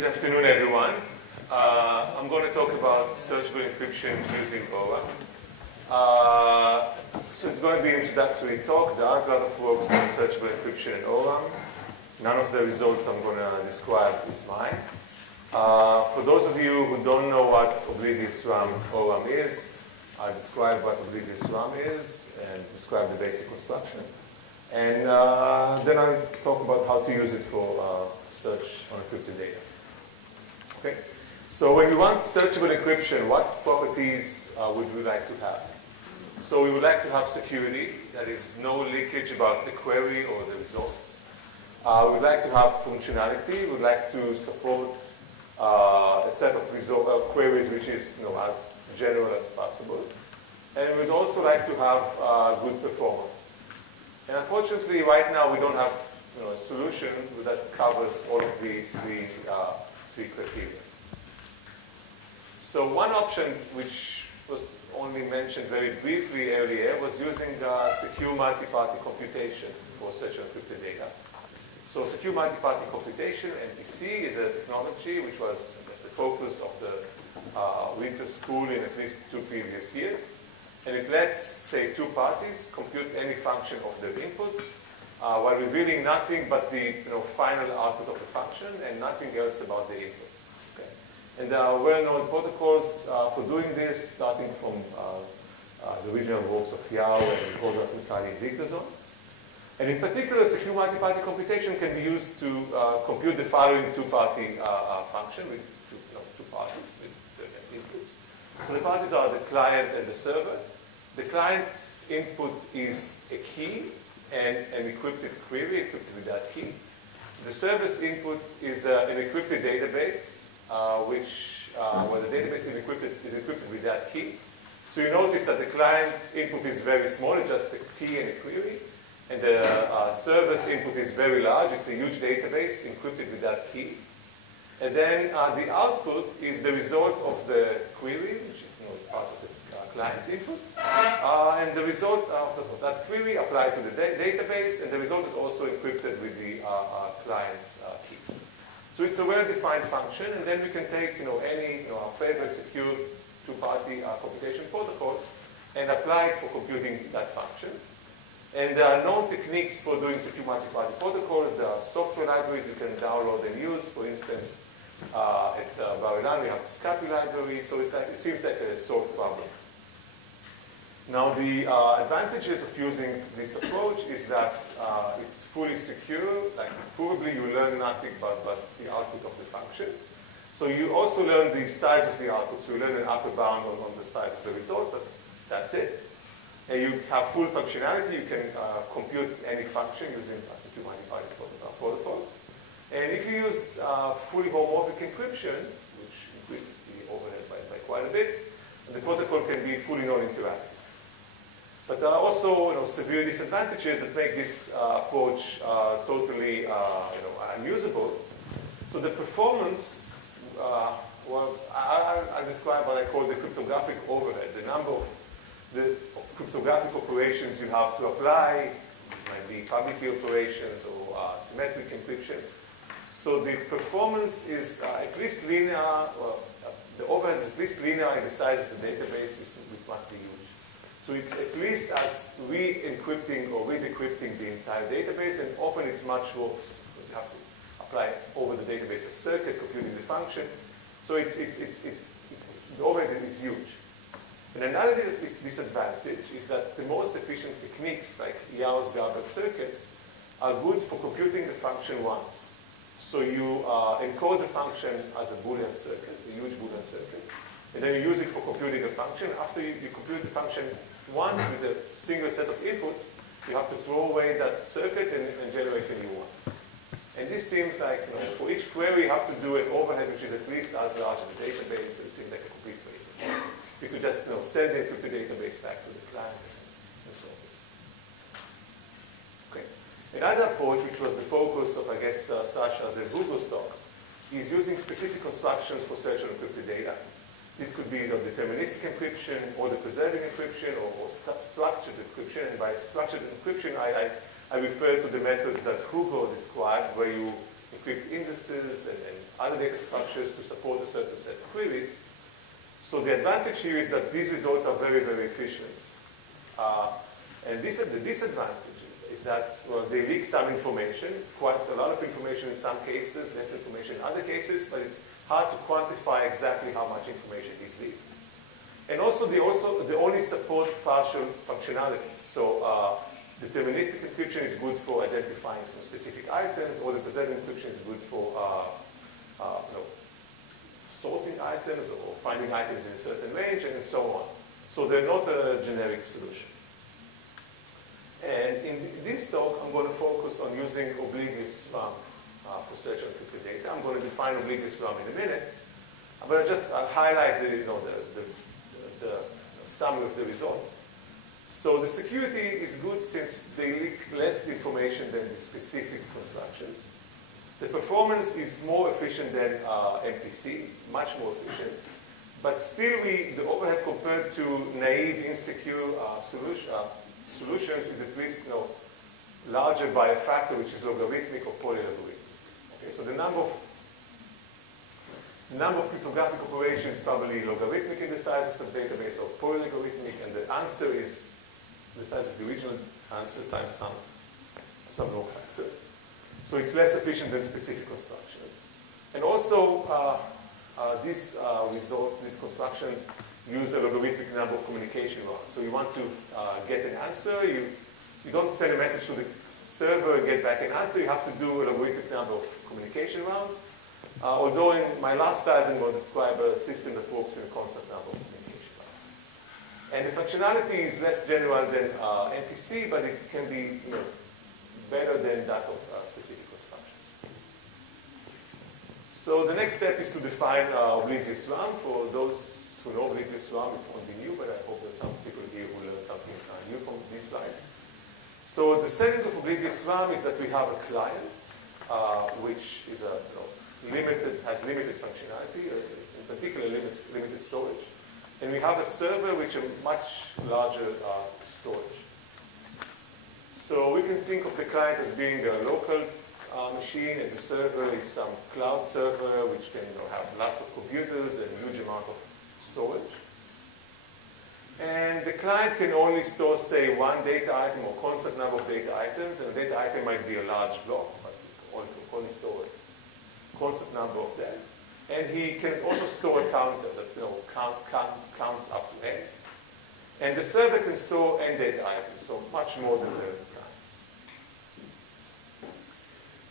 Good afternoon, everyone. I'm going to talk about searchable encryption using ORAM. So it's going to be an introductory talk. There are a lot of works on searchable encryption and ORAM. None of the results I'm going to describe is mine. For those of you who don't know what Oblivious RAM ORAM is, I'll describe what Oblivious RAM is and describe the basic construction. And then I'll talk about how to use it for search on encrypted data. Okay. So when we want searchable encryption, what properties would we like to have? So we would like to have security, that is no leakage about the query or the results. We would like to have functionality. We would like to support a set of queries which is as general as possible. And we would also like to have good performance. And unfortunately, right now, we don't have a solution that covers all of these three criteria. So one option, which was only mentioned very briefly earlier, was using secure multi-party computation for search on encrypted data. So secure multi-party computation, MPC, is a technology which was, I guess, the focus of the winter school in at least 2 previous years. And it lets, say, 2 parties compute any function of their inputs while revealing nothing but the final output of the function and nothing else about the inputs. Okay? And there are well-known protocols for doing this, starting from the original works of Yao and Golda Mikali and Dictazone. And in particular, secure multi-party computation can be used to compute the following 2-party function with two parties with different inputs. So the parties are the client and the server. The client's input is a key and an encrypted query, encrypted with that key. The server's input is an encrypted database, where the database is encrypted with that key. So you notice that the client's input is very small, it's just a key and a query. And the server's input is very large, it's a huge database encrypted with that key. And then the output is the result of the query, which is part of the client's input. And the result of that query applied to the database, and the result is also encrypted with the client's key. So it's a well-defined function, and then we can take any our favorite secure 2-party computation protocol and apply it for computing that function. And there are known techniques for doing secure multi-party protocols. There are software libraries you can download and use. For instance, at Bar-Ilan, we have the SCAPI library, so it seems like a solved problem. Now, the advantages of using this approach is that it's fully secure. Like, probably you learn nothing but the output of the function. So you also learn the size of the output. So you learn an upper bound on the size of the result, but that's it. And you have full functionality. You can compute any function using secure multi-party protocols. And if you use fully homomorphic encryption, which increases the overhead by quite a bit, the protocol can be fully non-interactive. But there are also severe disadvantages that make this approach totally unusable. So the performance, I'll describe what I call the cryptographic overhead, the number of the cryptographic operations you have to apply. These might be public key operations or symmetric encryptions. So the performance is at least linear, the overhead is at least linear in the size of the database, which must be huge. So it's at least as re-encrypting or re-decrypting the entire database, and often it's much worse. You have to apply over the database a circuit, computing the function. So the overhead is huge. And another disadvantage is that the most efficient techniques, like Yao's garbled circuit, are good for computing the function once. So you encode the function as a Boolean circuit, a huge Boolean circuit, and then you use it for computing a function. After you compute the function once with a single set of inputs, you have to throw away that circuit and generate a new one. And this seems like, for each query, you have to do an overhead which is at least as large as the database, so it seems like a complete waste of time. You could just send the encrypted database back to the client and solve this. Okay. Another approach, which was the focus of, I guess, such as Google stocks, is using specific constructions for search on encrypted data. This could be deterministic encryption or the preserving encryption or structured encryption. And by structured encryption, I refer to the methods that Hugo described, where you encrypt indices and other data structures to support a certain set of queries. So the advantage here is that these results are very, very efficient. And the disadvantage is that, well, they leak some information, quite a lot of information in some cases, less information in other cases, but it's hard to quantify exactly how much information is leaked. And also, they only support partial functionality. So deterministic encryption is good for identifying some specific items, or the representative encryption is good for sorting items or finding items in a certain range, and so on. So they're not a generic solution. And in this talk, I'm going to focus on using Oblivious RAM for search on encrypted data. I'm going to define Oblivious RAM in a minute, but I'll highlight the summary of the results. So the security is good since they leak less information than the specific constructions. The performance is more efficient than MPC, much more efficient. But still, the overhead compared to naive, insecure solutions is at least larger by a factor which is logarithmic or polylogarithmic. Okay, so the number of cryptographic operations is probably logarithmic in the size of the database, or polylogarithmic, and the answer is the size of the original answer times some log factor. So it's less efficient than specific constructions. And also, these constructions use a logarithmic number of communication rounds. So you want to get an answer. You don't send a message to the server and get back an answer. You have to do a logarithmic number of communication rounds. Although in my last slides, I'm going to describe a system that works in a constant number of communication rounds. And the functionality is less general than MPC, but it can be better than that of specific constructions. So the next step is to define Oblivious RAM. For those who know Oblivious RAM, it won't be new, but I hope there's some people here who learn something new from these slides. So the setting of Oblivious RAM is that we have a client, which is has limited functionality, in particular limited storage. And we have a server which is a much larger storage. So we can think of the client as being a local machine, and the server is some cloud server which can have lots of computers and a huge amount of storage. And the client can only store, say, one data item or constant number of data items, and a data item might be a large block, but only store a constant number of them. And he can also store a counter that counts up to n. And the server can store n data items, so much more than the client.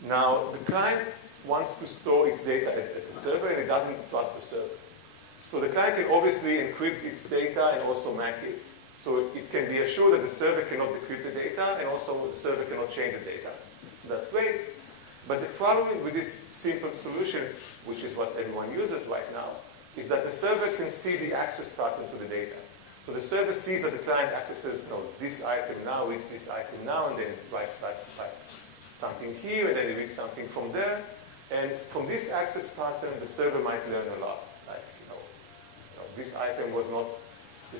Now, the client wants to store its data at the server, and it doesn't trust the server. So the client can obviously encrypt its data and also MAC it. So it can be assured that the server cannot decrypt the data, and also the server cannot change the data. That's great. But the problem with this simple solution, which is what everyone uses right now, is that the server can see the access pattern to the data. So the server sees that the client accesses this item now, reads this item now, and then writes back something here, and then it reads something from there. And from this access pattern, the server might learn a lot. Like, this item was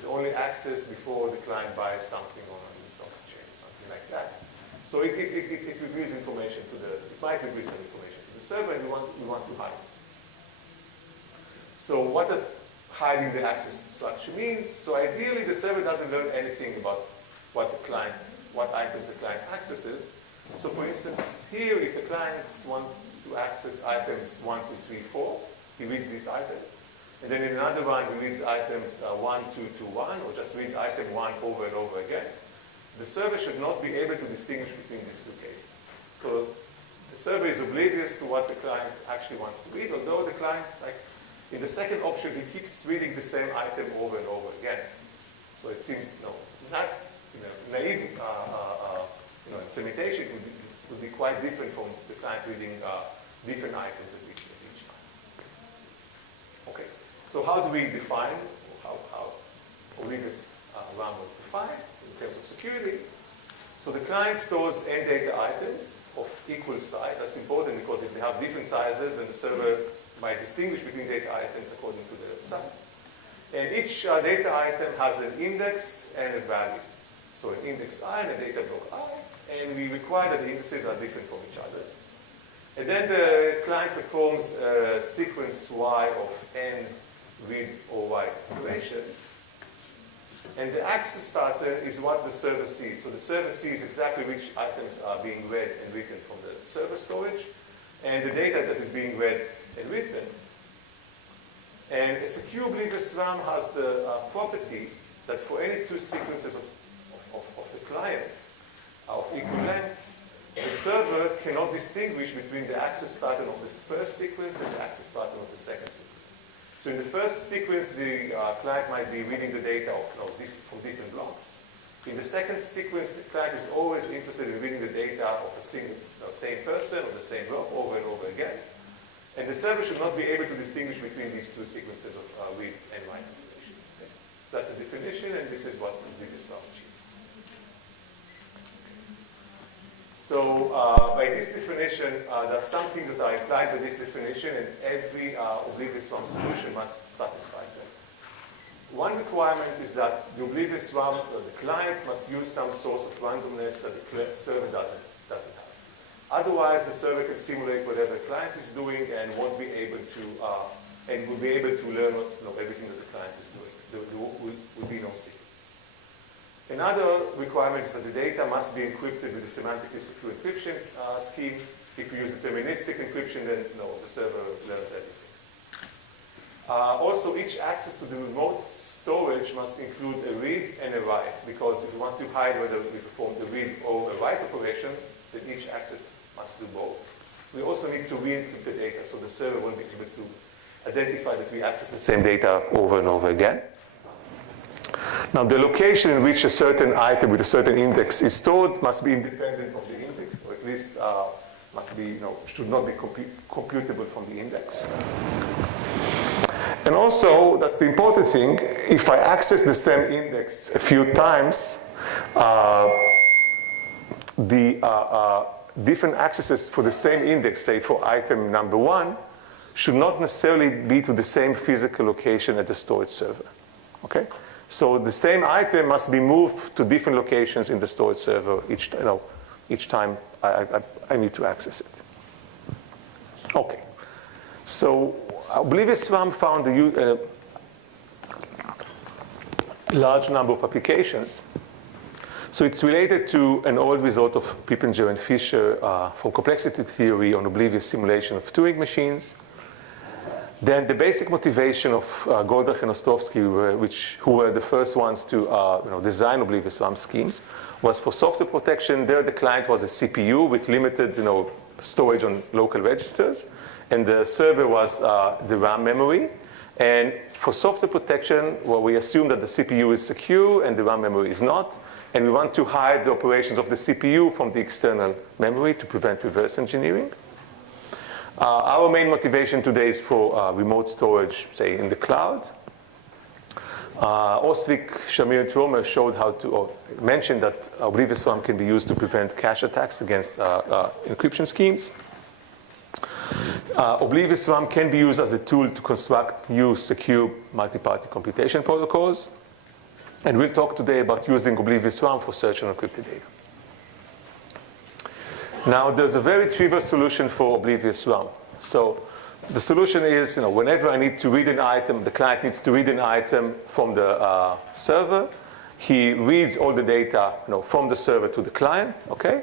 only accessed before the client buys something on the stock exchange, something like that. So it reveals information it might reveal some information to the server, and we want to hide it. So what does hiding the access structure means? So ideally, the server doesn't learn anything about what items the client accesses. So for instance, here, if the client wants to access items 1, 2, 3, 4, he reads these items. And then in another one, he reads items 1, 2, 2, 1, or just reads item 1 over and over again. The server should not be able to distinguish between these two cases. So the server is oblivious to what the client actually wants to read, although the client, in the second option, he keeps reading the same item over and over again. So it seems not naive implementation would be quite different from the client reading different items at each time. Okay, so how do we define how Oblivious RAM was defined in terms of security? So the client stores n data items of equal size. That's important because if they have different sizes, then the server might distinguish between data items according to their size. And each data item has an index and a value. So an index I and a data block I, and we require that the indices are different from each other. And then the client performs a sequence Y of n read or write operations. And the access pattern is what the server sees. So the server sees exactly which items are being read and written from the server storage, and the data that is being read and written. And a secure Oblivious RAM has the property that for any two sequences of the client of equal length, the server cannot distinguish between the access pattern of this first sequence and the access pattern of the second sequence. So in the first sequence, the client might be reading the data from different blocks. In the second sequence, the client is always interested in reading the data of the same person or the same block over and over again. And the server should not be able to distinguish between these two sequences of read and write operations. Okay? So that's a definition, and this is what Oblivious RAM achieves. So by this definition, there are some things that are implied by this definition, and every Oblivious RAM solution must satisfy them. One requirement is that the Oblivious RAM, the client, must use some source of randomness that the server doesn't have. Otherwise, the server can simulate whatever the client is doing and won't be able to, and will be able to learn everything that the client is doing. There will be no secrets. Another requirement is that the data must be encrypted with a semantically secure encryption scheme. If you use deterministic encryption, then the server learns everything. Also, each access to the remote storage must include a read and a write, because if you want to hide whether we perform the read or a write operation, then each access must do both. We also need to re-encrypt the data, so the server will be able to identify that we access the same data over and over again. Now, the location in which a certain item with a certain index is stored must be independent of the index, or at least should not be computable from the index. And also, that's the important thing, if I access the same index a few times, the different accesses for the same index, say for item number 1, should not necessarily be to the same physical location at the storage server. Okay? So the same item must be moved to different locations in the storage server each time I need to access it. Okay. So Oblivious RAM found a large number of applications. So it's related to an old result of Pippenger and Fisher from complexity theory on oblivious simulation of Turing machines. Then the basic motivation of Goldreich and Ostrowski, who were the first ones to design Oblivious RAM schemes, was for software protection. There the client was a CPU with limited storage on local registers, and the server was the RAM memory. And for software protection, well, we assume that the CPU is secure and the RAM memory is not, and we want to hide the operations of the CPU from the external memory to prevent reverse engineering. Our main motivation today is for remote storage, say, in the cloud. Ostwick, Shamir, and Tromer showed how to, or mentioned that Oblivious RAM can be used to prevent cache attacks against encryption schemes. Oblivious RAM can be used as a tool to construct new secure multi-party computation protocols. And we'll talk today about using Oblivious RAM for search on encrypted data. Now, there's a very trivial solution for Oblivious RAM. So the solution is, whenever I need to read an item, the client needs to read an item from the server. He reads all the data, from the server to the client. Okay,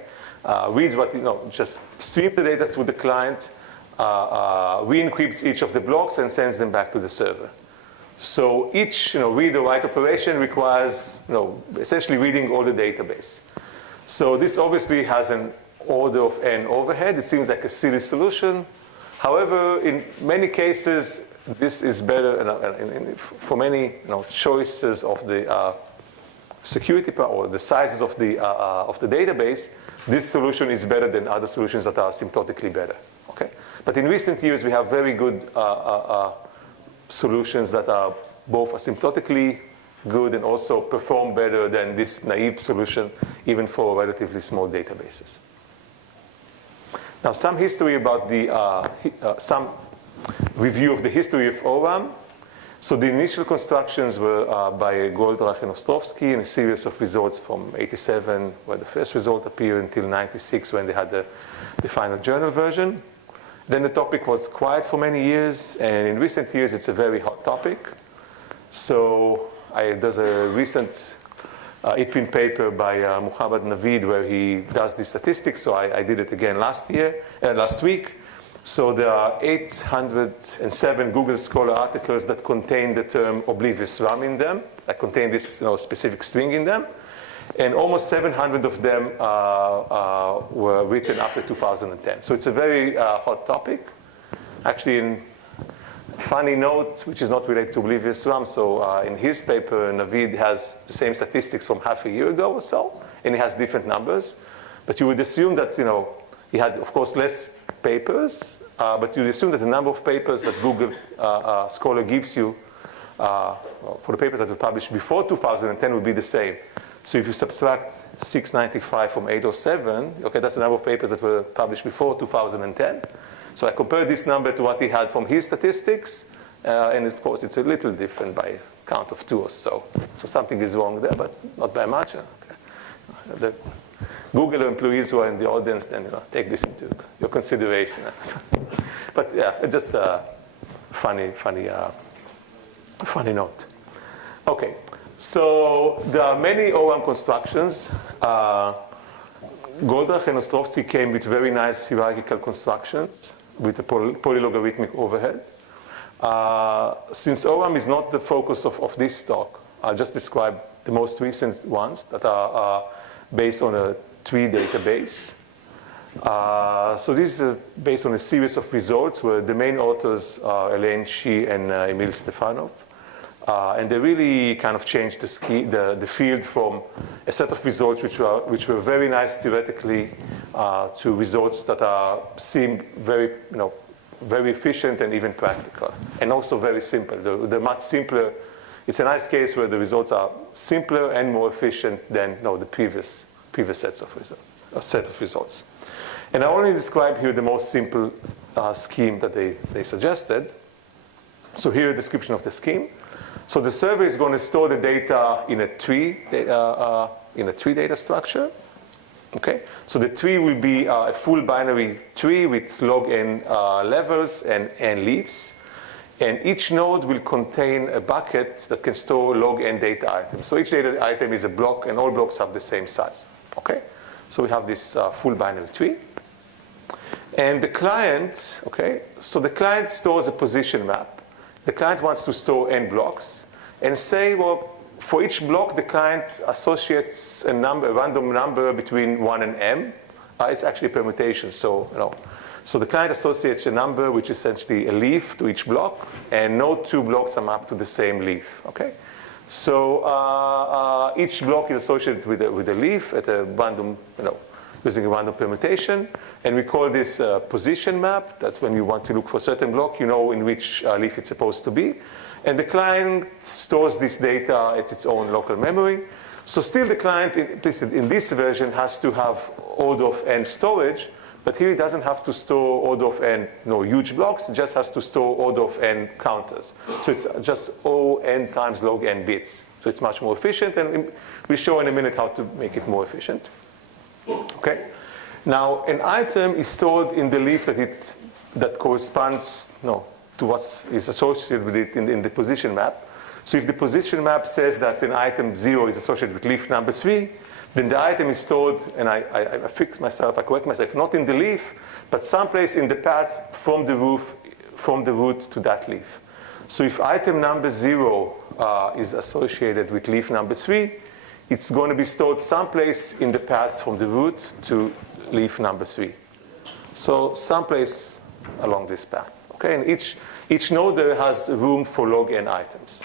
reads what just streams the data through the client, re-encrypts each of the blocks, and sends them back to the server. So each read or write operation requires essentially reading all the database. So this obviously has an order of n overhead. It seems like a silly solution. However, in many cases, this is better. For many choices of the security or the sizes of the database, this solution is better than other solutions that are asymptotically better. Okay, but in recent years, we have very good solutions that are both asymptotically good and also perform better than this naive solution, even for relatively small databases. Now, some history about some review of the history of ORAM. So the initial constructions were by Goldreich and Ostrowski in a series of results from 87, where the first result appeared, until 96, when they had the final journal version. Then the topic was quiet for many years, and in recent years, it's a very hot topic. So there's a recent EPIN paper by Muhammad Navid where he does the statistics. So I did it again last week. So there are 807 Google Scholar articles that contain the term Oblivious RAM in them, that contain this specific string in them. And almost 700 of them were written after 2010. So it's a very hot topic. Actually, in funny note, which is not related to Oblivious RAM, so in his paper, Navid has the same statistics from half a year ago or so, and he has different numbers. But you would assume that, he had, of course, less papers, but you'd assume that the number of papers that Google Scholar gives you for the papers that were published before 2010 would be the same. So if you subtract 695 from 807, okay, that's the number of papers that were published before 2010. So I compared this number to what he had from his statistics, and of course it's a little different by a count of 2 or so. So something is wrong there, but not by much. Okay. The Google employees who are in the audience, then take this into your consideration. But yeah, it's just a funny note. Okay. So there are many ORAM constructions. Goldratt and Ostrovsky came with very nice hierarchical constructions with a polylogarithmic overhead. Since ORAM is not the focus of this talk, I'll just describe the most recent ones that are based on a tree database. So this is based on a series of results where the main authors are Elaine Shih and Emil Stefanov. And they really kind of changed the field from a set of results which were very nice theoretically to results that seem very, very efficient and even practical, and also very simple. They're much simpler. It's a nice case where the results are simpler and more efficient than the previous set of results. And I only describe here the most simple scheme that they suggested. So here a description of the scheme. So the server is going to store the data in a tree data structure. Okay, so the tree will be a full binary tree with log n levels and n leaves, and each node will contain a bucket that can store log n data items. So each data item is a block, and all blocks have the same size. Okay, so we have this full binary tree, and the client. Okay, so the client stores a position map. The client wants to store n blocks, and say, well, for each block, the client associates a random number between 1 and m. It's actually a permutation, so so the client associates a number which is essentially a leaf to each block, and no 2 blocks are mapped to the same leaf. Okay, so each block is associated with a leaf at a random, using a random permutation, and we call this a position map, that when you want to look for a certain block, you know in which leaf it's supposed to be. And the client stores this data at its own local memory. So still the client, in this version, has to have order of n storage, but here it doesn't have to store order of n huge blocks, it just has to store order of n counters. So it's just O n times log n bits. So it's much more efficient, and we'll show in a minute how to make it more efficient. Okay. Now, an item is stored in the leaf that corresponds to what is associated with it in the position map. So if the position map says that an item 0 is associated with leaf number 3, then the item is stored, and I correct myself, not in the leaf, but someplace in the path from the root to that leaf. So if item number 0 is associated with leaf number 3, it's going to be stored someplace in the path from the root to leaf number 3. So someplace along this path. Okay, and each node there has room for log n items.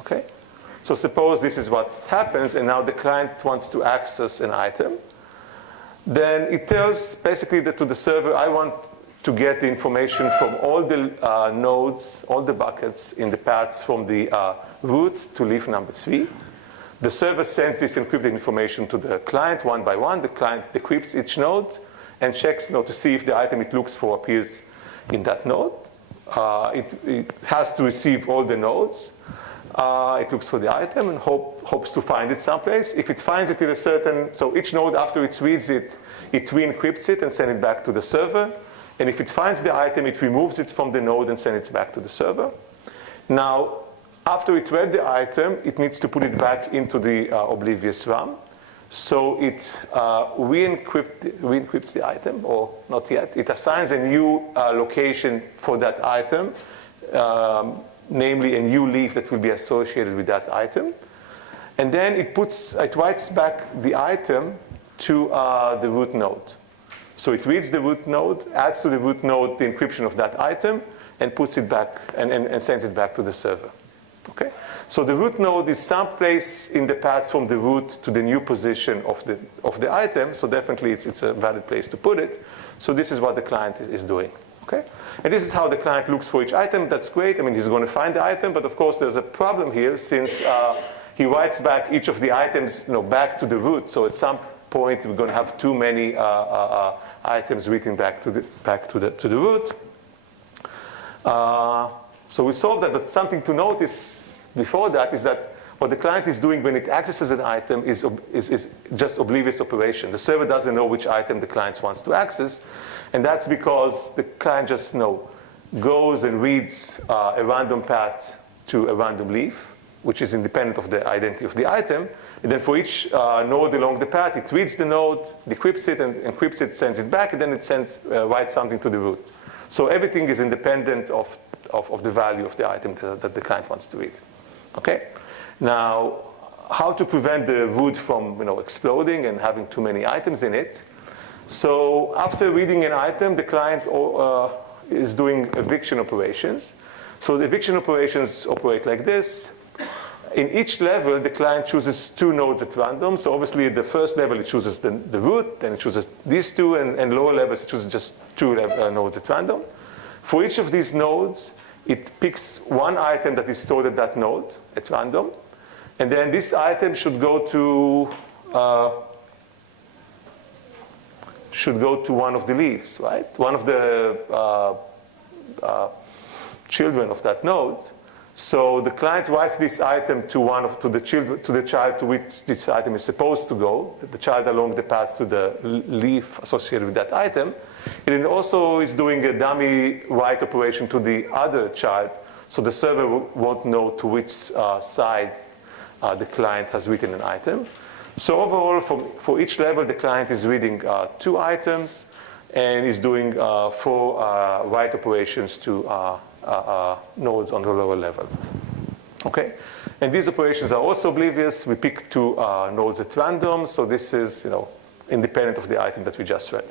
Okay, so suppose this is what happens, and now the client wants to access an item. Then it tells basically to the server, I want to get the information from all the nodes, all the buckets in the path from the root to leaf number 3. The server sends this encrypted information to the client one by one. The client decrypts each node and checks to see if the item it looks for appears in that node. It has to receive all the nodes. It looks for the item and hopes to find it someplace. If it finds it in so each node, after it reads it, it re-encrypts it and sends it back to the server. And if it finds the item, it removes it from the node and sends it back to the server. Now, after it read the item, it needs to put it back into the Oblivious RAM. So it re-encrypts the item, or not yet. It assigns a new location for that item, namely a new leaf that will be associated with that item. And then it writes back the item to the root node. So it reads the root node, adds to the root node the encryption of that item, and puts it back and sends it back to the server. Okay? So the root node is someplace in the path from the root to the new position of the item. So definitely it's a valid place to put it. So this is what the client is doing. Okay? And this is how the client looks for each item. That's great. I mean, he's going to find the item. But of course, there's a problem here since he writes back each of the items back to the root. So at some point, we're going to have too many items written back to the root. So we solved that. But something to notice before that is that what the client is doing when it accesses an item is just oblivious operation. The server doesn't know which item the client wants to access. And that's because the client just goes and reads a random path to a random leaf, which is independent of the identity of the item. And then for each node along the path, it reads the node, decrypts it, and encrypts it, sends it back, and then it writes something to the root. So everything is independent of the value of the item that the client wants to read. Okay? Now, how to prevent the root from exploding and having too many items in it? So after reading an item, the client is doing eviction operations. So the eviction operations operate like this. In each level, the client chooses 2 nodes at random. So obviously, the first level, it chooses the root, then it chooses these 2, and lower levels, it chooses just 2 nodes at random. For each of these nodes, it picks one item that is stored at that node at random. And then this item should go to one of the leaves, right? One of the children of that node. So the client writes this item to the child to which this item is supposed to go, the child along the path to the leaf associated with that item. And it also is doing a dummy write operation to the other child, so the server won't know to which side the client has written an item. So overall, for each level, the client is reading 2 items and is doing 4 write operations to nodes on the lower level. Okay? And these operations are also oblivious. We pick 2 nodes at random, so this is independent of the item that we just read.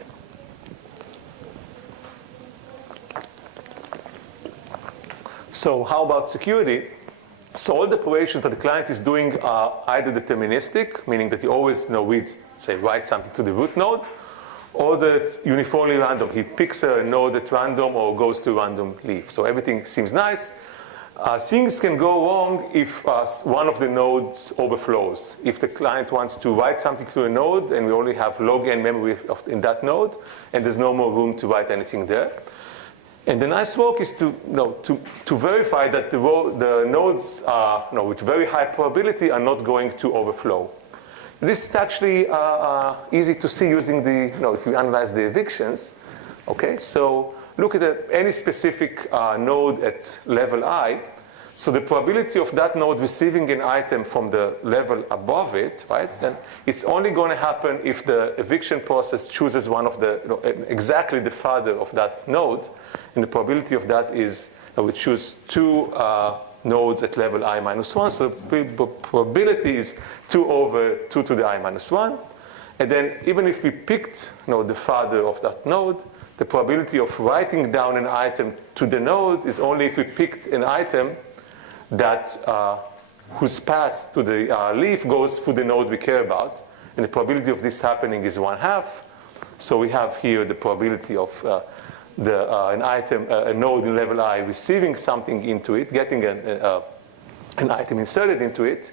So how about security? So all the operations that the client is doing are either deterministic, meaning that he always writes something to the root node, or the uniformly random. He picks a node at random or goes to a random leaf. So everything seems nice. Things can go wrong if one of the nodes overflows. If the client wants to write something to a node and we only have log n memory in that node, and there's no more room to write anything there. And the nice work is to verify that the nodes with very high probability are not going to overflow. This is actually easy to see using if you analyze the evictions. Okay, so look at any specific node at level I. So the probability of that node receiving an item from the level above it, right? Then it's only going to happen if the eviction process chooses one of exactly the father of that node. And the probability of that is we choose 2 nodes at level I minus 1. So the probability is 2 over 2 to the I minus 1. And then even if we picked the father of that node, the probability of writing down an item to the node is only if we picked an item that whose path to the leaf goes through the node we care about. And the probability of this happening is 1/2. So we have here the probability of a node in level I receiving something into it, getting an item inserted into it.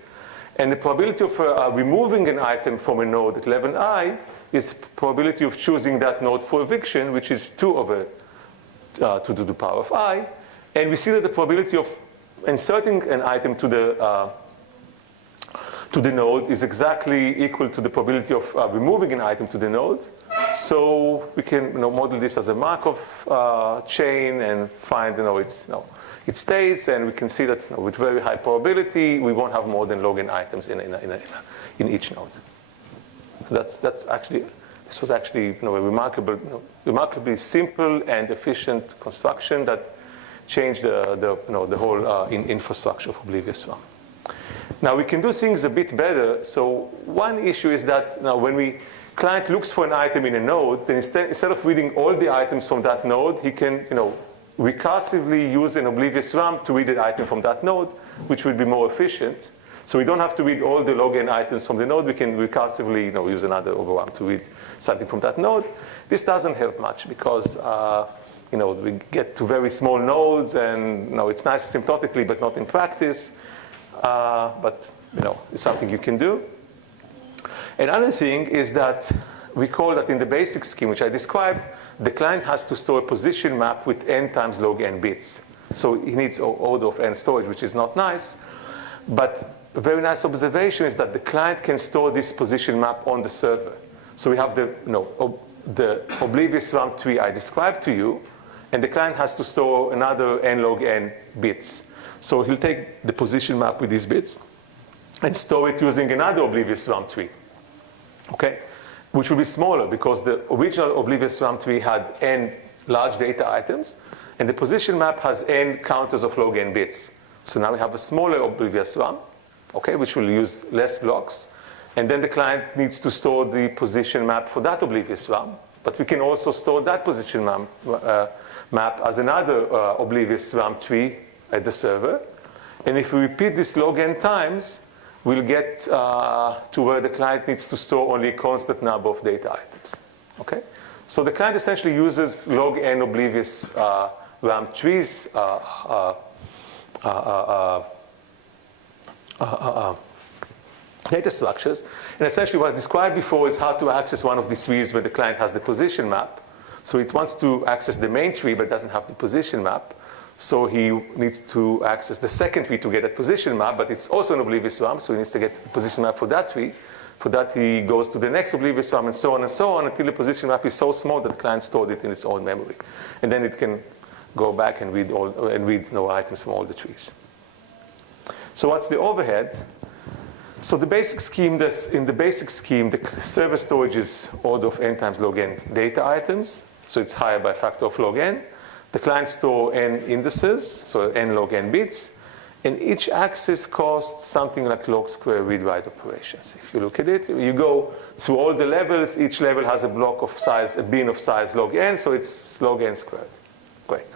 And the probability of removing an item from a node at level I is probability of choosing that node for eviction, which is 2 over 2 to the power of I. And we see that the probability of inserting an item to to the node is exactly equal to the probability of removing an item to the node. So we can model this as a Markov chain and find its states, and we can see that with very high probability we won't have more than log n items in each node. So this was actually a remarkably simple and efficient construction that changed the whole infrastructure of Oblivious RAM. Now we can do things a bit better. So one issue is that when client looks for an item in a node, then instead of reading all the items from that node, he can recursively use an Oblivious RAM to read an item from that node, which will be more efficient. So we don't have to read all the log n items from the node. We can recursively use another ORAM to read something from that node. This doesn't help much because we get to very small nodes, and it's nice asymptotically, but not in practice. But it's something you can do. Another thing is that recall that in the basic scheme, which I described, the client has to store a position map with n times log n bits. So he needs order of n storage, which is not nice. But a very nice observation is that the client can store this position map on the server. So we have the Oblivious RAM tree I described to you, and the client has to store another n log n bits. So he'll take the position map with these bits and store it using another Oblivious RAM tree, okay? Which will be smaller because the original Oblivious RAM tree had n large data items, and the position map has n counters of log n bits. So now we have a smaller Oblivious RAM, okay, which will use less blocks. And then the client needs to store the position map for that Oblivious RAM. But we can also store that position map as another Oblivious RAM tree at the server. And if we repeat this log n times, we'll get to where the client needs to store only a constant number of data items. Okay? So the client essentially uses log n Oblivious RAM trees data structures. And essentially what I described before is how to access one of these trees where the client has the position map. So it wants to access the main tree but doesn't have the position map. So he needs to access the second tree to get a position map, but it's also an Oblivious RAM, so he needs to get the position map for that tree. For that, he goes to the next Oblivious RAM and so on until the position map is so small that the client stored it in its own memory. And then it can go back and read items from all the trees. So what's the overhead? So the basic scheme, in the basic scheme, the server storage is order of n times log n data items. So it's higher by a factor of log n. The client store n indices, so n log n bits. And each access costs something like log square read-write operations. If you look at it, you go through all the levels. Each level has a block of size, a bin of size log n, so it's log n squared. Great.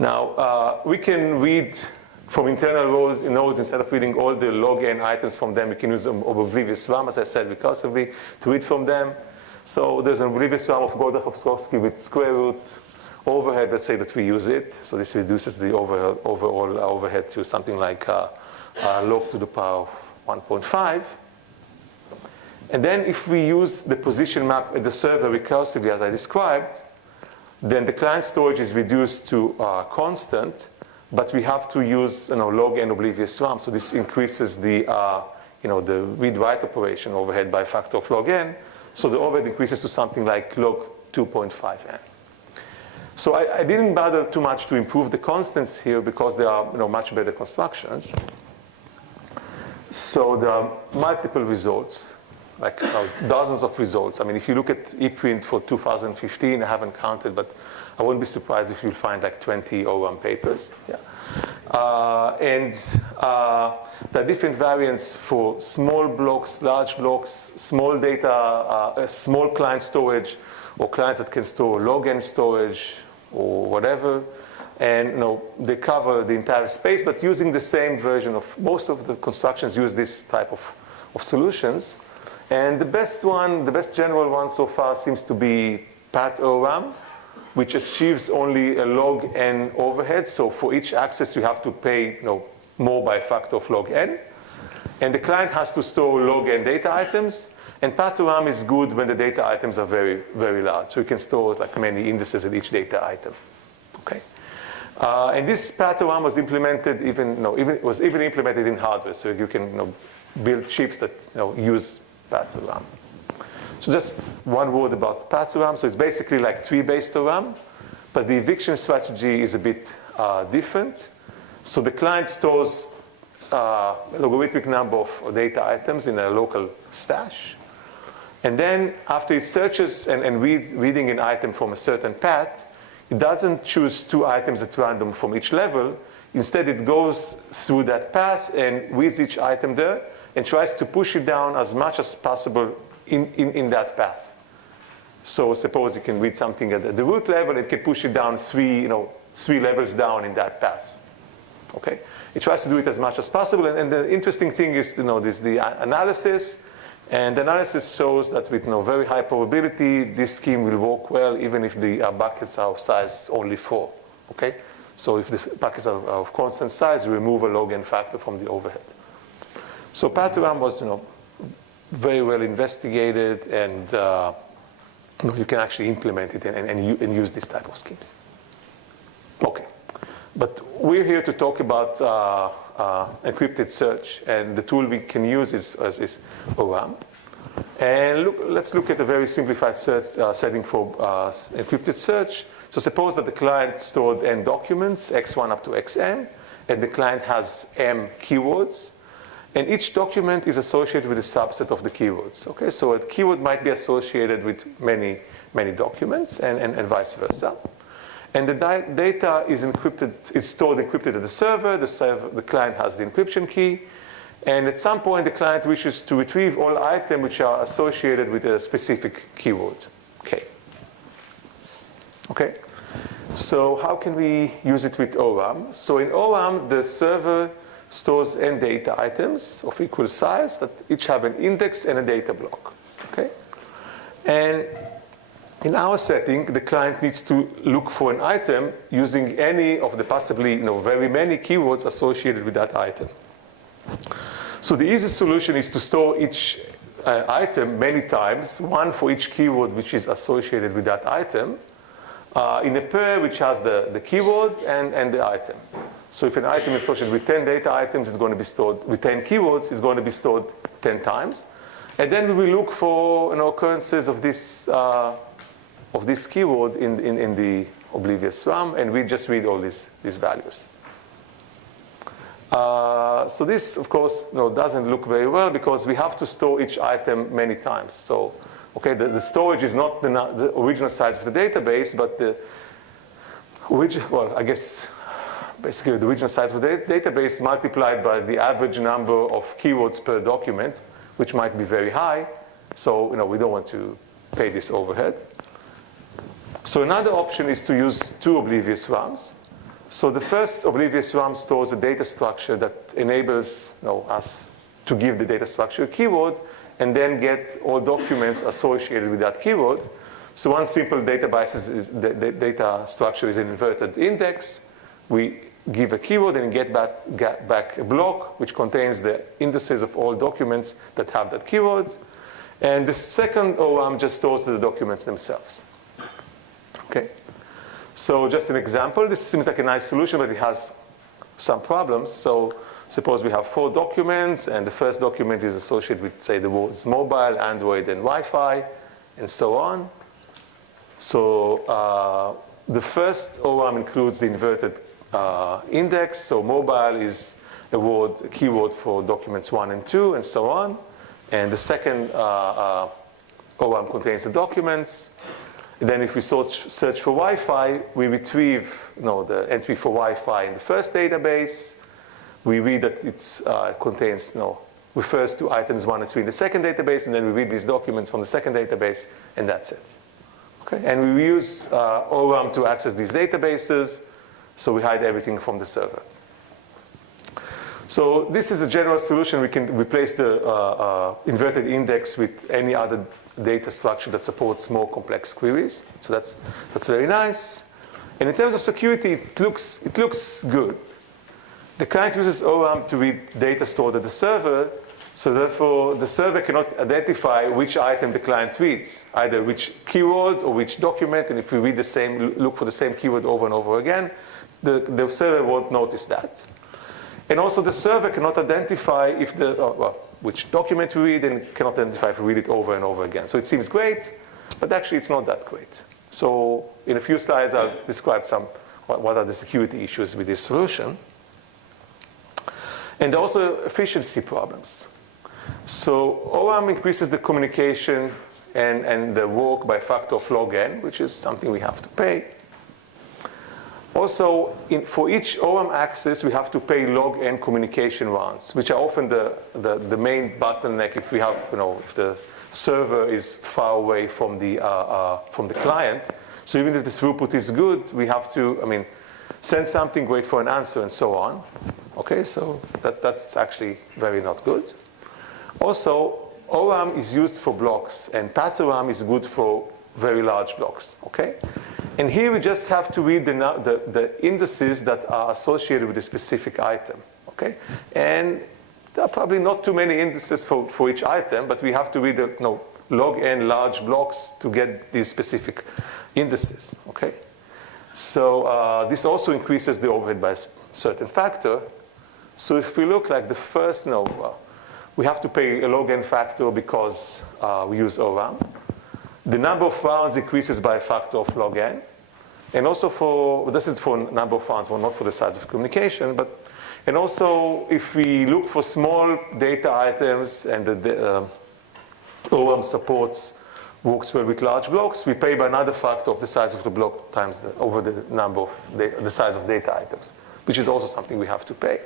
Now, we can read from internal nodes instead of reading all the log n items from them. We can use Oblivious RAM, as I said, recursively, to read from them. So there's an Oblivious RAM of Godach-Ostrowski with square root overhead. Let's say that we use it. So this reduces the overall overhead to something like log to the power of 1.5. And then if we use the position map at the server recursively, as I described, then the client storage is reduced to constant, but we have to use log n Oblivious RAM. So this increases the the read-write operation overhead by a factor of log n. So the overhead increases to something like log 2.5n. So I didn't bother too much to improve the constants here because there are much better constructions. So there are multiple results, like dozens of results. I mean, if you look at ePrint for 2015, I haven't counted, but I wouldn't be surprised if you'll find like 20 ORAM papers. Yeah. There are different variants for small blocks, large blocks, small data, small client storage, or clients that can store log n storage or whatever. And they cover the entire space, but using the same version of most of the constructions use this type of solutions. And the best general one so far seems to be PAT-ORAM, which achieves only a log n overhead. So for each access, you have to pay more by a factor of log n. And the client has to store log n data items. And PAT-ORAM is good when the data items are very, very large. So you can store like many indices at each data item. Okay. And this PAT-ORAM was implemented even implemented in hardware. So you can build chips that use TWORAM. So just one word about TWORAM. So it's basically like tree-based ORAM, but the eviction strategy is a bit different. So the client stores a logarithmic number of data items in a local stash. And then after it searches and reading an item from a certain path, it doesn't choose 2 items at random from each level. Instead, it goes through that path and reads each item there and tries to push it down as much as possible in that path. So suppose you can read something at the root level, it can push it down 3 levels down in that path. Okay? It tries to do it as much as possible. And the interesting thing is, the analysis. And the analysis shows that with very high probability, this scheme will work well even if the buckets are of size only 4. Okay? So if the buckets are of constant size, we remove a log n factor from the overhead. So TWORAM was very well investigated, and you can actually implement it and use this type of schemes. Okay. But we're here to talk about encrypted search, and the tool we can use is ORAM. And let's look at a very simplified setting for encrypted search. So suppose that the client stored n documents, x1 up to xn, and the client has m keywords. And each document is associated with a subset of the keywords. Okay, so a keyword might be associated with many documents, and vice versa. And the data is stored encrypted at the server. The client has the encryption key. And at some point, the client wishes to retrieve all items which are associated with a specific keyword, K. Okay? So how can we use it with ORAM? So in ORAM, the server stores n data items of equal size that each have an index and a data block. Okay? And in our setting, the client needs to look for an item using any of the possibly very many keywords associated with that item. So the easiest solution is to store each item many times, one for each keyword which is associated with that item, in a pair which has the keyword and the item. So if an item is associated with 10 data items, it's going to be stored with 10 keywords, it's going to be stored 10 times. And then we will look for occurrences of this keyword in the Oblivious RAM, and we just read all these values. So this, of course, doesn't look very well because we have to store each item many times. So, okay, the storage is not the original size of the database, but basically the original size of the database multiplied by the average number of keywords per document, which might be very high. So, we don't want to pay this overhead. So another option is to use 2 Oblivious RAMs. So the first Oblivious RAM stores a data structure that enables us to give the data structure a keyword and then get all documents associated with that keyword. So one simple the data structure is an inverted index. We give a keyword and get back a block which contains the indices of all documents that have that keyword. And the second ORAM just stores the documents themselves. Okay. So just an example, this seems like a nice solution, but it has some problems. So suppose we have 4 documents, and the first document is associated with, say, the words mobile, Android, and Wi-Fi, and so on. So the first ORAM includes the inverted index. So mobile is a keyword for documents 1 and 2, and so on. And the second ORAM contains the documents. Then if we search for Wi-Fi, we retrieve the entry for Wi-Fi in the first database. We read that it contains, refers to items 1 and 3 in the second database, and then we read these documents from the second database, and that's it. Okay? And we use ORAM to access these databases, so we hide everything from the server. So this is a general solution. We can replace the inverted index with any other data structure that supports more complex queries. So that's very nice. And in terms of security, it looks good. The client uses ORAM to read data stored at the server, so therefore the server cannot identify which item the client reads, either which keyword or which document. And if we look for the same keyword over and over again, the server won't notice that. And also the server cannot identify if which document we read and cannot identify if we read it over and over again. So it seems great, but actually it's not that great. So in a few slides, I'll describe what are the security issues with this solution. And also efficiency problems. So ORAM increases the communication and the work by a factor of log n, which is something we have to pay. Also, for each ORAM access, we have to pay log n communication rounds, which are often the main bottleneck if we have, if the server is far away from the client. So even if the throughput is good, we have to, send something, wait for an answer, and so on. Okay, so that's actually very not good. Also, ORAM is used for blocks, and PathORAM is good for very large blocks. Okay, and here we just have to read the indices that are associated with a specific item. Okay, and there are probably not too many indices for each item, but we have to read the log n large blocks to get these specific indices. Okay, so this also increases the overhead by a certain factor. So if we look like the first we have to pay a log n factor because we use ORAM. The number of rounds increases by a factor of log n. And also this is for number of rounds, well, not for the size of communication, and also if we look for small data items and the ORAM works well with large blocks, we pay by another factor of the size of the block times over the number of the size of data items, which is also something we have to pay.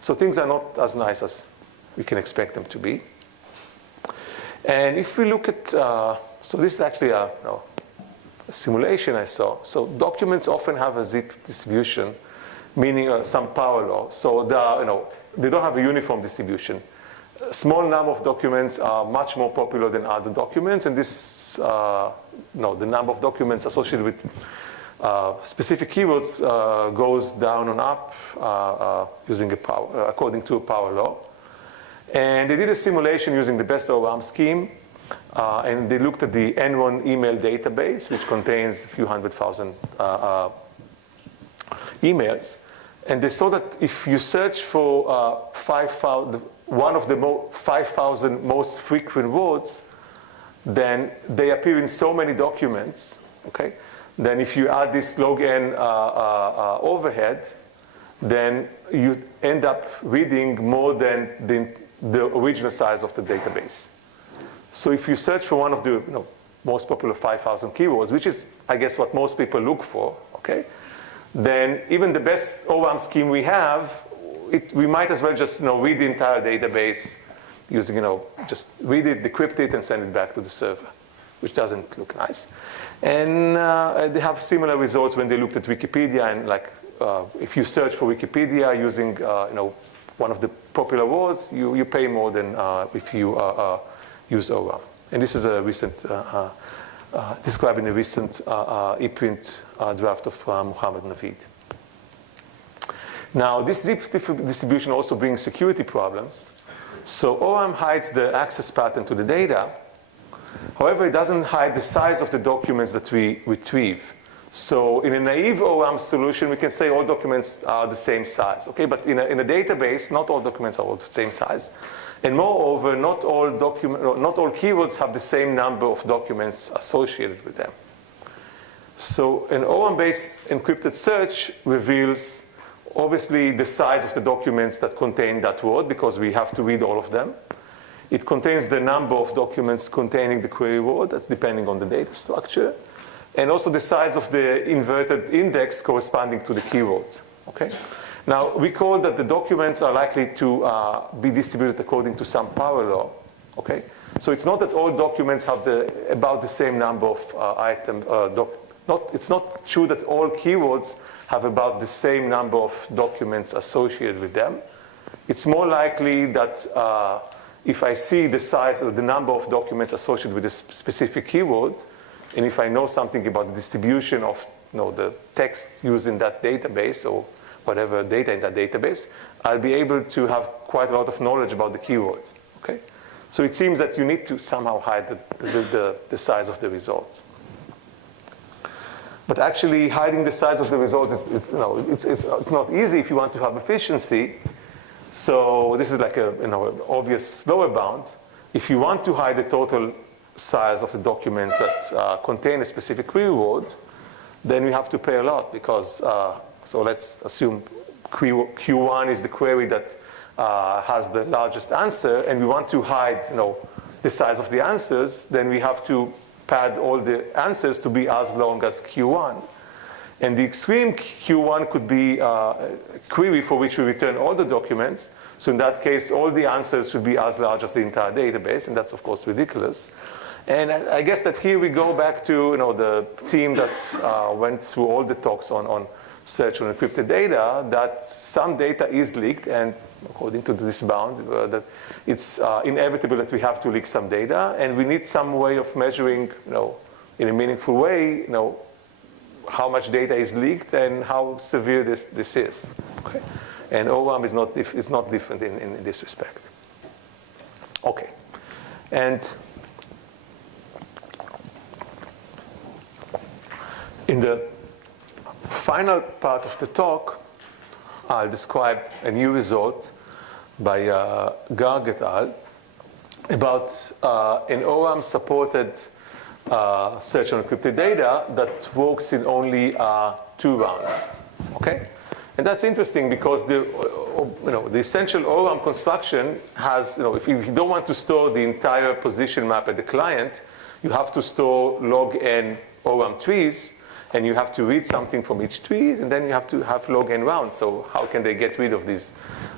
So things are not as nice as we can expect them to be. And if we look at, so this is actually a simulation I saw. So documents often have a zip distribution, meaning some power law. So they don't have a uniform distribution. A small number of documents are much more popular than other documents, and this, the number of documents associated with specific keywords goes down and up according to a power law. And they did a simulation using the best ORAM scheme, and they looked at the N1 email database, which contains a few 100,000 emails. And they saw that if you search for one of the 5,000 most frequent words, then they appear in so many documents. Okay. Then if you add this log n overhead, then you end up reading more than the original size of the database. So if you search for one of the most popular 5,000 keywords, which is, I guess, what most people look for, okay, then even the best ORAM scheme we have, we might as well just read the entire database using, just read it, decrypt it, and send it back to the server, which doesn't look nice. And they have similar results when they looked at Wikipedia, and if you search for Wikipedia using one of the popular words, you pay more than if you use ORAM. And this is a recent described in a recent ePrint draft of Muhammad Naveed. Now, this zip distribution also brings security problems. So ORAM hides the access pattern to the data. However, it doesn't hide the size of the documents that we retrieve. So in a naive ORAM solution, we can say all documents are the same size. Okay, but in a database, not all documents are all the same size. And moreover, not all keywords have the same number of documents associated with them. So an ORAM-based encrypted search reveals, obviously, the size of the documents that contain that word, because we have to read all of them. It contains the number of documents containing the query word, that's depending on the data structure, and also the size of the inverted index corresponding to the keyword. Okay? Now, recall that the documents are likely to be distributed according to some power law. Okay? So it's not that all documents have about the same number of items. It's not true that all keywords have about the same number of documents associated with them. It's more likely that if I see the size or the number of documents associated with a specific keyword, and if I know something about the distribution of the text used in that database or whatever data in that database, I'll be able to have quite a lot of knowledge about the keyword. Okay? So it seems that you need to somehow hide the size of the results. But actually, hiding the size of the result it's not easy if you want to have efficiency. So this is like an obvious lower bound. If you want to hide the total size of the documents that contain a specific query word, then we have to pay a lot because, so let's assume Q1 is the query that has the largest answer, and we want to hide the size of the answers, then we have to pad all the answers to be as long as Q1. And the extreme Q1 could be a query for which we return all the documents. So in that case, all the answers should be as large as the entire database, and that's of course ridiculous. And I guess that here we go back to the team that went through all the talks on search on encrypted data, that some data is leaked, and according to this bound, that it's inevitable that we have to leak some data, and we need some way of measuring, in a meaningful way, how much data is leaked and how severe this is. Okay, and ORAM is not different in this respect. Okay, and in the final part of the talk, I'll describe a new result by Garg et al. About an ORAM-supported search on encrypted data that works in only 2 rounds. Okay, and that's interesting because the essential ORAM construction has, if you don't want to store the entire position map at the client, you have to store log n ORAM trees, and you have to read something from each tree, and then you have to have log n rounds. So how can they get rid of these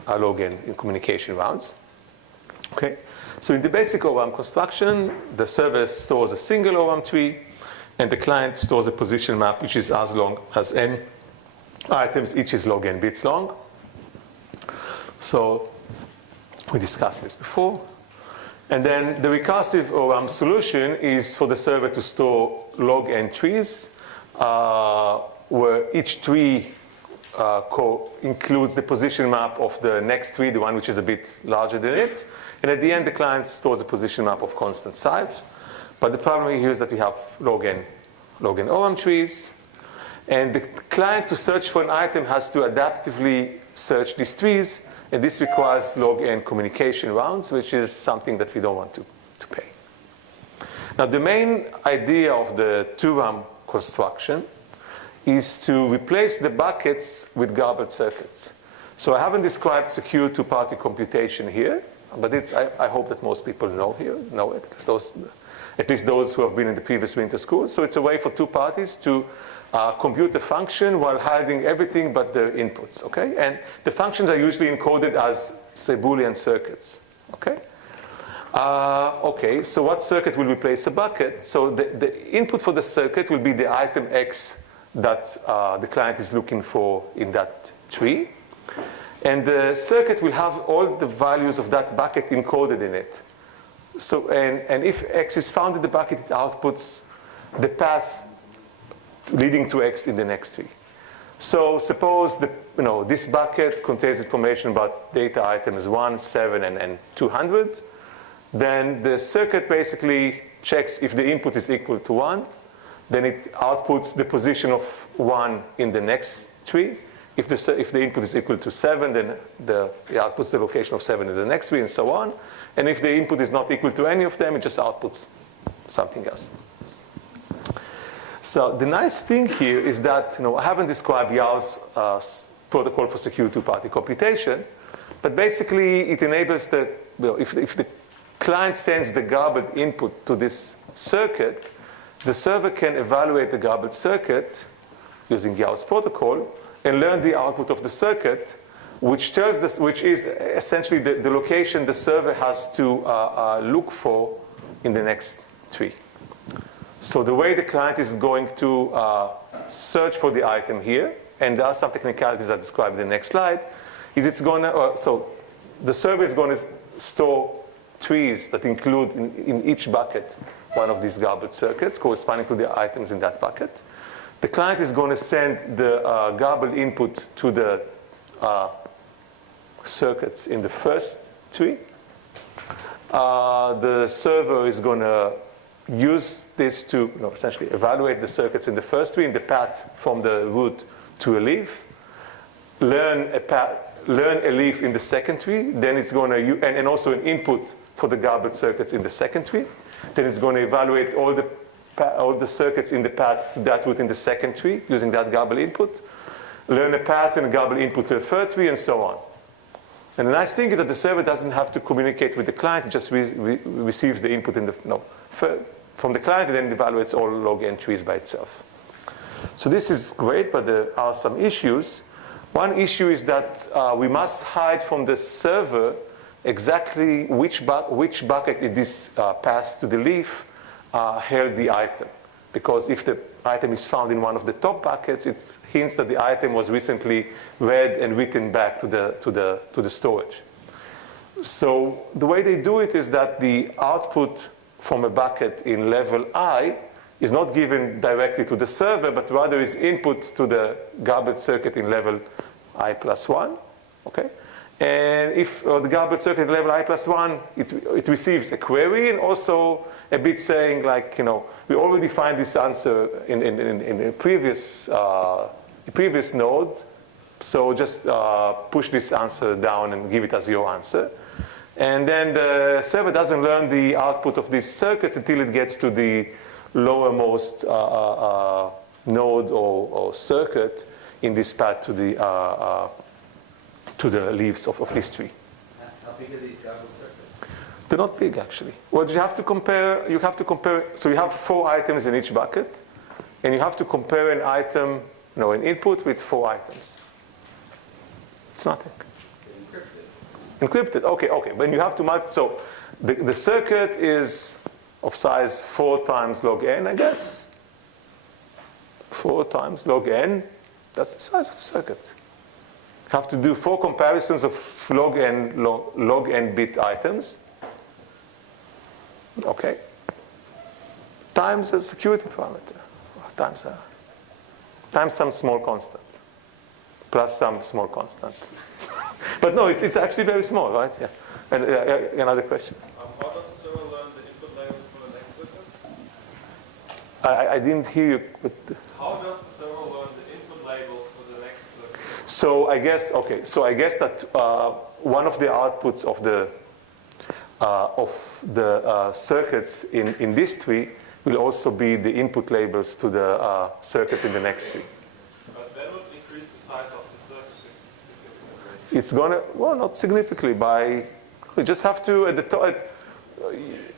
log n in communication rounds? Okay, so in the basic ORAM construction, the server stores a single ORAM tree, and the client stores a position map which is as long as n items, each is log n bits long. So we discussed this before. And then the recursive ORAM solution is for the server to store log n trees, where each tree includes the position map of the next tree, the one which is a bit larger than it. And at the end, the client stores a position map of constant size. But the problem here is that we have log n ORAM trees. And the client, to search for an item, has to adaptively search these trees. And this requires log n communication rounds, which is something that we don't want to pay. Now, the main idea of the TWORAM construction is to replace the buckets with garbled circuits. So I haven't described secure two-party computation here, but I hope that most people know it, at least those who have been in the previous winter school. So it's a way for 2 parties to compute a function while hiding everything but their inputs, okay? And the functions are usually encoded as, say, Boolean circuits, okay? Okay, so what circuit will replace a bucket? So the input for the circuit will be the item X that the client is looking for in that tree. And the circuit will have all the values of that bucket encoded in it. So, and if X is found in the bucket, it outputs the path leading to X in the next tree. So suppose this bucket contains information about data items 1, 7, and 200. Then the circuit basically checks if the input is equal to 1. Then it outputs the position of 1 in the next tree. If the input is equal to 7, then it outputs the location of 7 in the next tree, and so on. And if the input is not equal to any of them, it just outputs something else. So the nice thing here is that I haven't described Yaw's protocol for secure two-party computation, but basically it enables if the client sends the garbled input to this circuit, the server can evaluate the garbled circuit using Yaw's protocol and learn the output of the circuit, which is essentially the location the server has to look for in the next tree. So the way the client is going to search for the item here, and there are some technicalities I describe in the next slide, is it's going to, so the server is going to store trees that include in each bucket one of these garbled circuits corresponding to the items in that bucket. The client is going to send the garbled input to the circuits in the first tree. The server is going to use this to essentially evaluate the circuits in the first tree in the path from the root to a leaf, learn learn a leaf in the second tree, then it's going to, and also an input for the garbled circuits in the second tree. Then it's going to evaluate all the circuits in the path to that root in the second tree using that garbled input, learn a path and a garbled input to the third tree, and so on. And the nice thing is that the server doesn't have to communicate with the client. It just receives the input from the client and then evaluates all log n trees by itself. So this is great, but there are some issues. One issue is that we must hide from the server exactly which bucket in this path to the leaf held the item. Because if the item is found in one of the top buckets, it hints that the item was recently read and written back to the storage. So the way they do it is that the output from a bucket in level I is not given directly to the server, but rather is input to the garbled circuit in level I+1, okay? And if the garbled circuit level I+1, it receives a query and also a bit saying like, we already find this answer in a previous node, so just push this answer down and give it as your answer. And then the server doesn't learn the output of these circuits until it gets to the lowermost node or circuit in this path to the leaves of this tree. How big are these garbled circuits? They're not big, actually. Well, you have to compare. So you have 4 items in each bucket, and you have to compare an item, an input with 4 items. It's nothing. Encrypted. Okay. When you have to so the circuit is of size 4 times log n, I guess. 4 times log n. That's the size of the circuit. You have to do 4 comparisons of log n bit items. Okay. Times a security parameter. Times some small constant. Plus some small constant. But no, it's actually very small, right? Yeah. And another question. How does the server learn the input labels for the next circuit? I didn't hear you. How does the server learn the input labels for the next circuit? So I guess that one of the outputs of the circuits in this tree will also be the input labels to the circuits in the next tree. But that would increase the size of the circuit significantly. It's gonna, well, not significantly. You just have to at the top.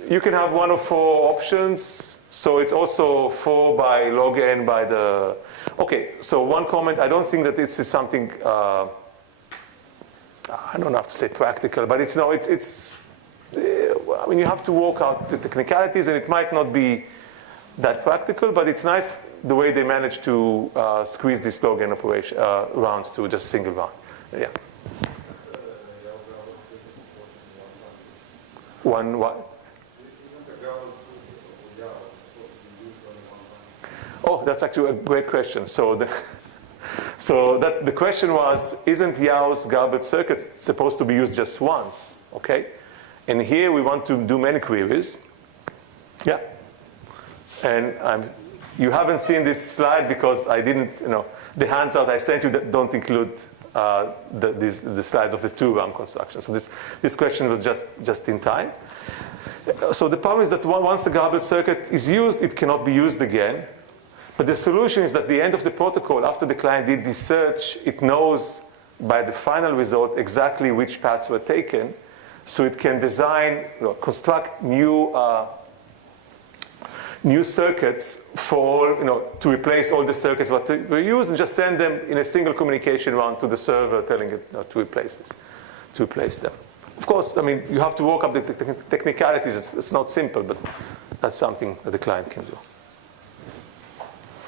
You can have 1 of 4 options. So it's also 4 by log n by the. Okay, so one comment. I don't think that this is something. I don't have to say practical, but it's no. It's. I mean, you have to work out the technicalities, and it might not be that practical, but it's nice the way they managed to squeeze this log n operation rounds to just a single round. Yeah. One what? Oh, that's actually a great question. So the question was, isn't Yao's garbled circuit supposed to be used just once? Okay, and here we want to do many queries. Yeah, and you haven't seen this slide because I didn't. The handout I sent you that don't include the slides of the TWORAM construction. So this question was just in time. So the problem is that once the garbled circuit is used, it cannot be used again. But the solution is that at the end of the protocol, after the client did this search, it knows by the final result exactly which paths were taken, so it can design, construct new circuits for to replace all the circuits that were used, and just send them in a single communication round to the server, telling it to replace them. Of course, I mean you have to work up the technicalities. It's not simple, but that's something that the client can do.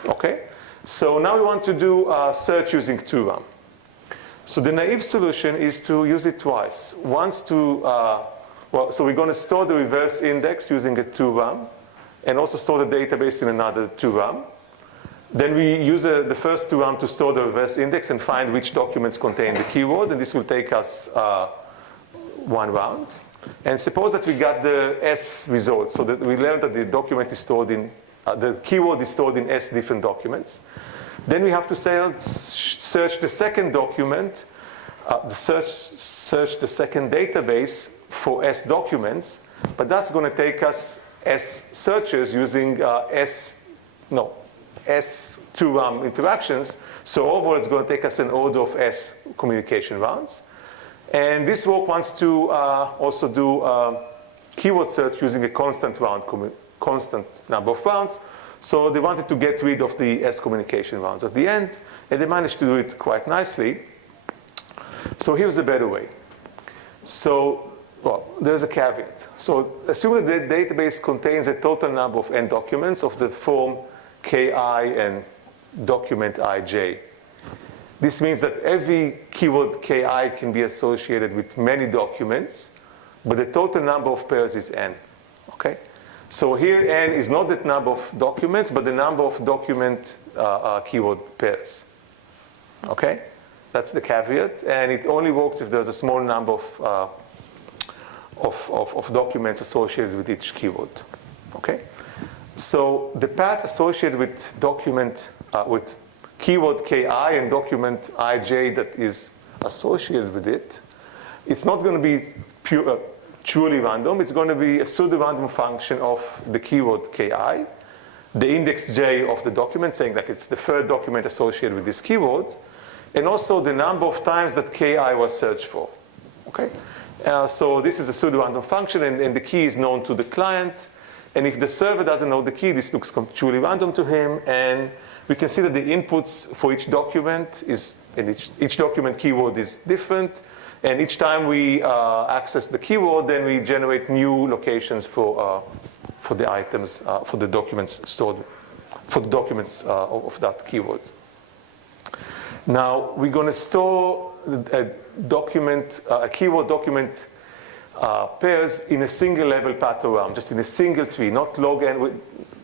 Okay, so now we want to do search using TWORAM. So the naive solution is to use it twice. Once to, so we're going to store the reverse index using a TWORAM, and also store the database in another TWORAM. Then we use the first TWORAM to store the reverse index and find which documents contain the keyword, and this will take us 1 round. And suppose that we got the S result, so that we learned that the document is stored in the keyword is stored in S different documents. Then we have to search the second document search the second database for S documents, but that's going to take us S searches using S2RAM interactions. So overall, it's going to take us an order of S communication rounds. And this work wants to also do keyword search using a constant number of rounds. So they wanted to get rid of the S communication rounds at the end, and they managed to do it quite nicely. So here's a better way. So, well, there's a caveat. So assume that the database contains a total number of N documents of the form KI and document IJ. This means that every keyword KI can be associated with many documents, but the total number of pairs is N, okay? So here N is not the number of documents, but the number of document keyword pairs, okay? That's the caveat, and it only works if there's a small number of documents associated with each keyword, okay? So the path associated with document, with keyword KI and document IJ that is associated with it, it's not going to be truly random. It's going to be a pseudo-random function of the keyword KI, the index J of the document, saying that it's the third document associated with this keyword, and also the number of times that KI was searched for, okay? So this is a pseudo-random function, and the key is known to the client. And if the server doesn't know the key, this looks truly random to him. And we can see that the inputs for each document is, and each document keyword is different. And each time we access the keyword, then we generate new locations for the items, for the documents stored, for the documents of that keyword. Now, we're going to store a keyword document pairs in a single level path ORAM, just in a single tree, not log n.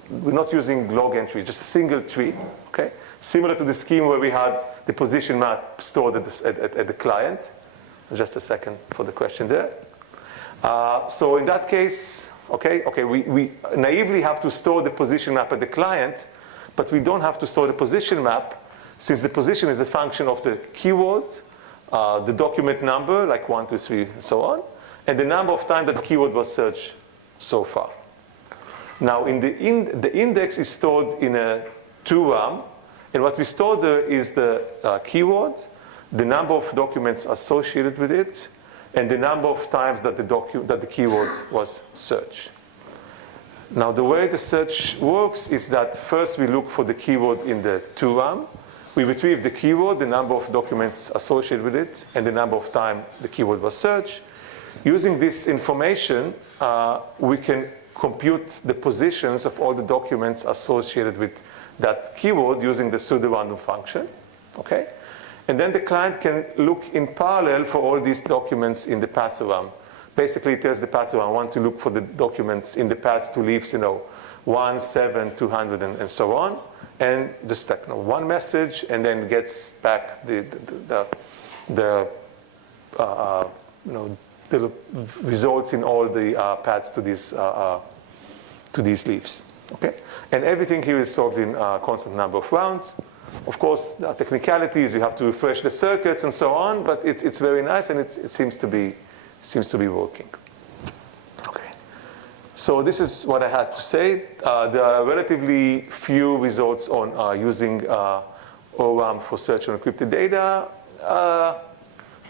We're not using log entries, just a single tree, okay? Similar to the scheme where we had the position map stored at the client. Just a second for the question there. So in that case, we naively have to store the position map at the client, but we don't have to store the position map since the position is a function of the keyword, the document number, like 1, 2, 3, and so on, and the number of times that the keyword was searched so far. Now, the index is stored in a TWORAM, and what we store there is the keyword, the number of documents associated with it, and the number of times that the keyword was searched. Now, the way the search works is that first we look for the keyword in the TWORAM. We retrieve the keyword, the number of documents associated with it, and the number of times the keyword was searched. Using this information, we can compute the positions of all the documents associated with that keyword using the pseudo-random function, okay? And then the client can look in parallel for all these documents in the path ORAM. Basically, it tells the path ORAM, I want to look for the documents in the paths to leaves, 1, 7, 200, and so on. And just like one message, and then gets back the results in all the paths to these leaves. Okay, and everything here is solved in a constant number of rounds. Of course, the technicalities, you have to refresh the circuits and so on, but it's very nice, and it seems to be working. Okay, so this is what I had to say. There are relatively few results on using ORAM for search on encrypted data,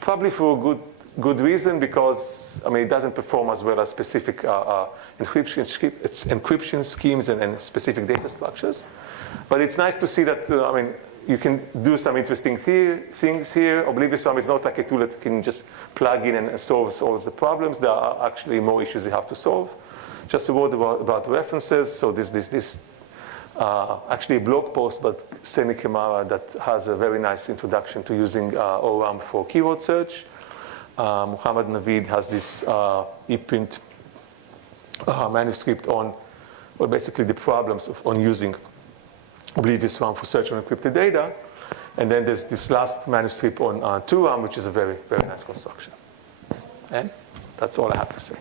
probably for a good reason, because it doesn't perform as well as specific encryption schemes and specific data structures. But it's nice to see that you can do some interesting things here. Oblivious RAM is not like a tool that you can just plug in and solve all the problems. There are actually more issues you have to solve. Just a word about references. So this actually a blog post by Semi Kamara that has a very nice introduction to using ORAM for keyword search. Muhammad Naveed has this e-print manuscript on, well, basically the problems on using Oblivious RAM for search on encrypted data. And then there's this last manuscript on TWORAM, which is a very, very nice construction. And that's all I have to say.